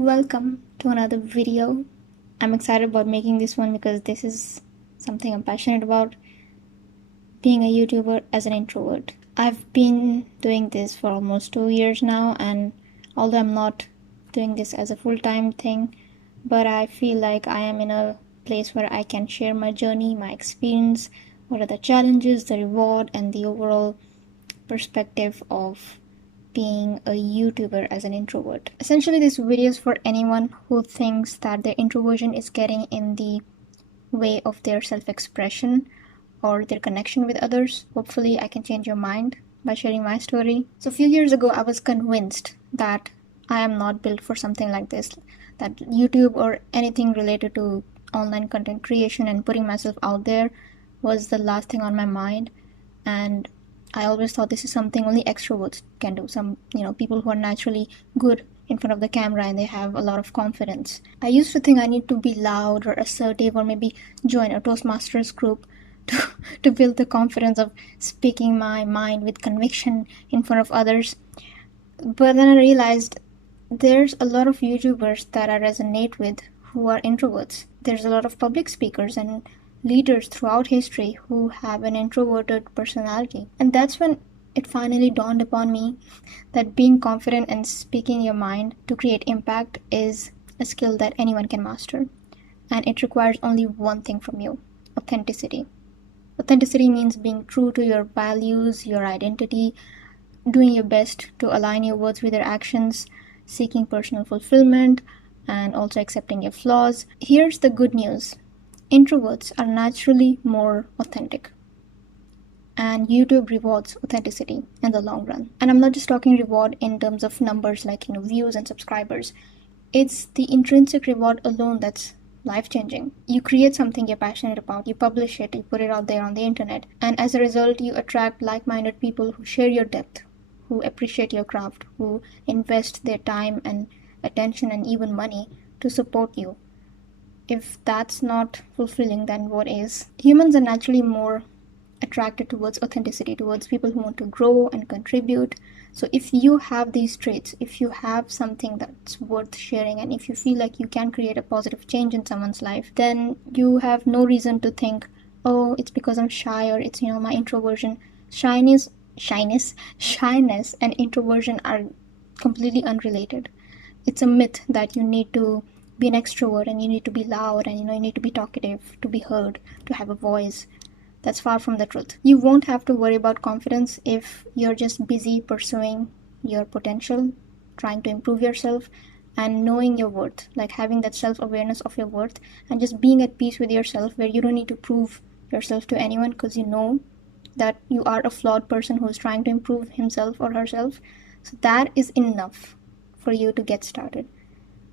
Welcome to another video. I'm excited about making this one because this is something I'm passionate about, being a YouTuber as an introvert. I've been doing this for almost 2 years now, and although I'm not doing this as a full-time thing, but I feel like I am in a place where I can share my journey, my experience, what are the challenges, the reward, and the overall perspective of being a YouTuber as an introvert. Essentially, this video is for anyone who thinks that their introversion is getting in the way of their self-expression or their connection with others. Hopefully, I can change your mind by sharing my story. So a few years ago, I was convinced that I am not built for something like this, that YouTube or anything related to online content creation and putting myself out there was the last thing on my mind. And I always thought this is something only extroverts can do. Some, people who are naturally good in front of the camera and they have a lot of confidence. I used to think I need to be loud or assertive or maybe join a Toastmasters group to build the confidence of speaking my mind with conviction in front of others. But then I realized there's a lot of YouTubers that I resonate with who are introverts. There's a lot of public speakers and leaders throughout history who have an introverted personality. And that's when it finally dawned upon me that being confident and speaking your mind to create impact is a skill that anyone can master. And it requires only one thing from you: authenticity. Authenticity means being true to your values, your identity, doing your best to align your words with your actions, seeking personal fulfillment, and also accepting your flaws. Here's the good news: introverts are naturally more authentic, and YouTube rewards authenticity in the long run. And I'm not just talking reward in terms of numbers like views and subscribers. It's the intrinsic reward alone that's life-changing. You create something you're passionate about, you publish it, you put it out there on the internet, and as a result you attract like-minded people who share your depth, who appreciate your craft, who invest their time and attention and even money to support you. If that's not fulfilling, then what is? Humans are naturally more attracted towards authenticity, towards people who want to grow and contribute. So if you have these traits, if you have something that's worth sharing, and if you feel like you can create a positive change in someone's life, then you have no reason to think, oh, it's because I'm shy, or it's my introversion. Shyness and introversion are completely unrelated. It's a myth that you need to be an extrovert and you need to be loud and you need to be talkative to be heard, to have a voice. That's far from the truth. You won't have to worry about confidence if you're just busy pursuing your potential, trying to improve yourself, and knowing your worth, like having that self-awareness of your worth and just being at peace with yourself, where you don't need to prove yourself to anyone because you know that you are a flawed person who is trying to improve himself or herself. So that is enough for you to get started.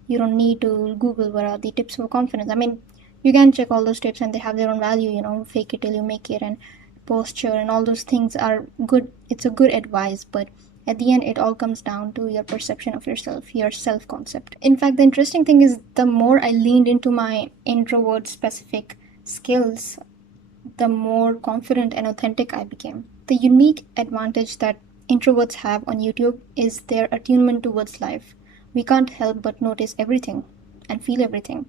You don't need to Google what are the tips for confidence. I mean, you can check all those tips and they have their own value, fake it till you make it, and posture and all those things are good. It's a good advice, but at the end, it all comes down to your perception of yourself, your self-concept. In fact, the interesting thing is the more I leaned into my introvert-specific skills, the more confident and authentic I became. The unique advantage that introverts have on YouTube is their attunement towards life. We can't help but notice everything and feel everything.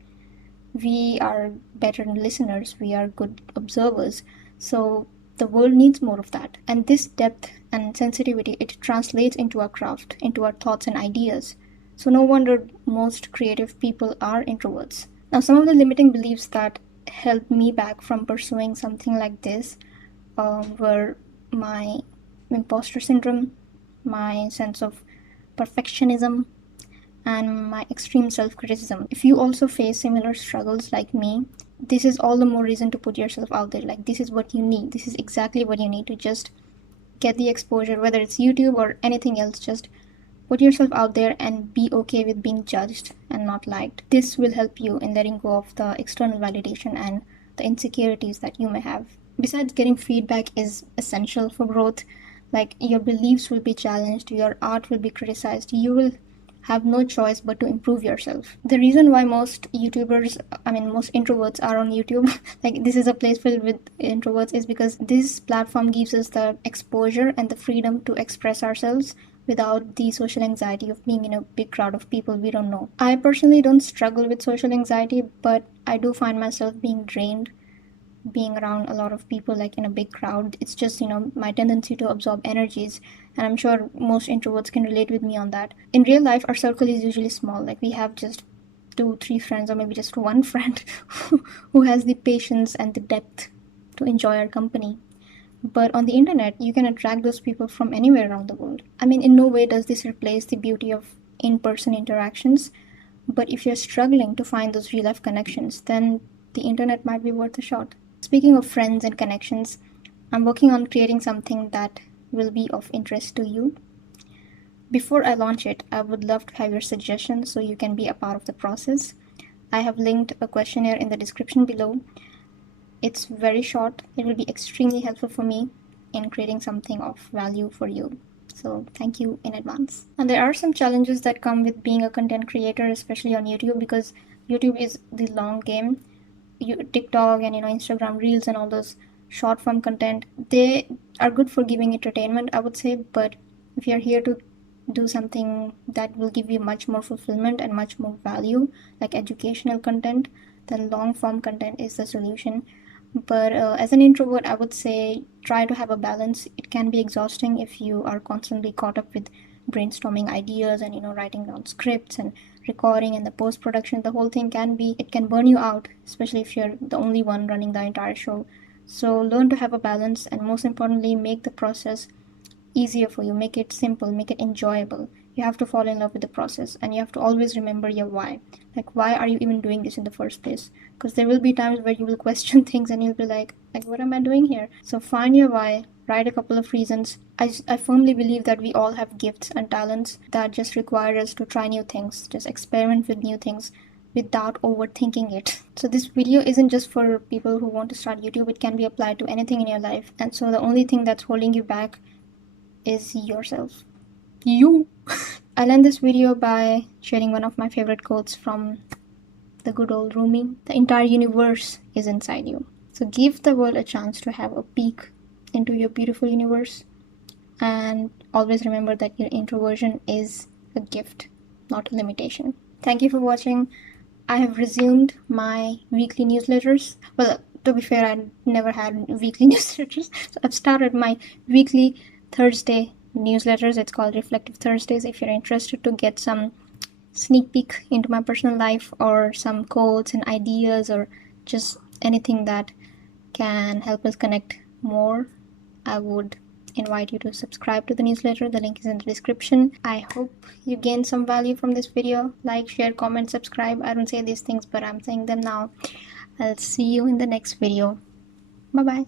We are better listeners, we are good observers, so the world needs more of that. And this depth and sensitivity, it translates into our craft, into our thoughts and ideas. So no wonder most creative people are introverts. Now, some of the limiting beliefs that held me back from pursuing something like this were my imposter syndrome, my sense of perfectionism, and my extreme self-criticism. If you also face similar struggles like me, this is all the more reason to put yourself out there. Like, this is what you need. This is exactly what you need to just get the exposure, whether it's YouTube or anything else. Just put yourself out there and be okay with being judged and not liked. This will help you in letting go of the external validation and the insecurities that you may have. Besides, getting feedback is essential for growth. Like, your beliefs will be challenged, your art will be criticized, you will have no choice but to improve yourself. The reason why most introverts are on YouTube, like this is a place filled with introverts, is because this platform gives us the exposure and the freedom to express ourselves without the social anxiety of being in a big crowd of people we don't know. I personally don't struggle with social anxiety, but I do find myself being drained being around a lot of people, like in a big crowd. It's just, my tendency to absorb energies, and I'm sure most introverts can relate with me on that. In real life, our circle is usually small, like we have just 2 3 friends, or maybe just one friend who has the patience and the depth to enjoy our company. But on the internet, you can attract those people from anywhere around the world. I mean, in no way does this replace the beauty of in-person interactions, but if you're struggling to find those real-life connections, then the internet might be worth a shot. Speaking of friends and connections, I'm working on creating something that will be of interest to you. Before I launch it, I would love to have your suggestions so you can be a part of the process. I have linked a questionnaire in the description below. It's very short. It will be extremely helpful for me in creating something of value for you. So thank you in advance. And there are some challenges that come with being a content creator, especially on YouTube, because YouTube is the long game. TikTok and Instagram Reels and all those short form content, they are good for giving entertainment, I would say, but if you're here to do something that will give you much more fulfillment and much more value, like educational content, then long form content is the solution. But as an introvert, I would say try to have a balance. It can be exhausting if you are constantly caught up with brainstorming ideas and writing down scripts and recording and the post production. The whole thing can burn you out, especially if you're the only one running the entire show. So learn to have a balance, and most importantly, make the process easier for you. Make it simple, make it enjoyable. You have to fall in love with the process, and you have to always remember your why. Like, why are you even doing this in the first place? Because there will be times where you will question things and you'll be like, what am I doing here? So find your why, write a couple of reasons. I firmly believe that we all have gifts and talents that just require us to try new things, just experiment with new things without overthinking it. So this video isn't just for people who want to start YouTube. It can be applied to anything in your life. And so the only thing that's holding you back is yourself. You. I'll end this video by sharing one of my favorite quotes from the good old Rumi. The entire universe is inside you. So give the world a chance to have a peek into your beautiful universe. And always remember that your introversion is a gift, not a limitation. Thank you for watching. I have resumed my weekly newsletters. Well, to be fair, I never had weekly newsletters. So I've started my weekly Thursday newsletters. It's called Reflective Thursdays. If you're interested to get some sneak peek into my personal life, or some quotes and ideas, or just anything that can help us connect more, I would invite you to subscribe to the newsletter. The link is in the description. I hope you gained some value from this video. Like, share, comment, subscribe. I don't say these things, but I'm saying them now. I'll see you in the next video. Bye bye.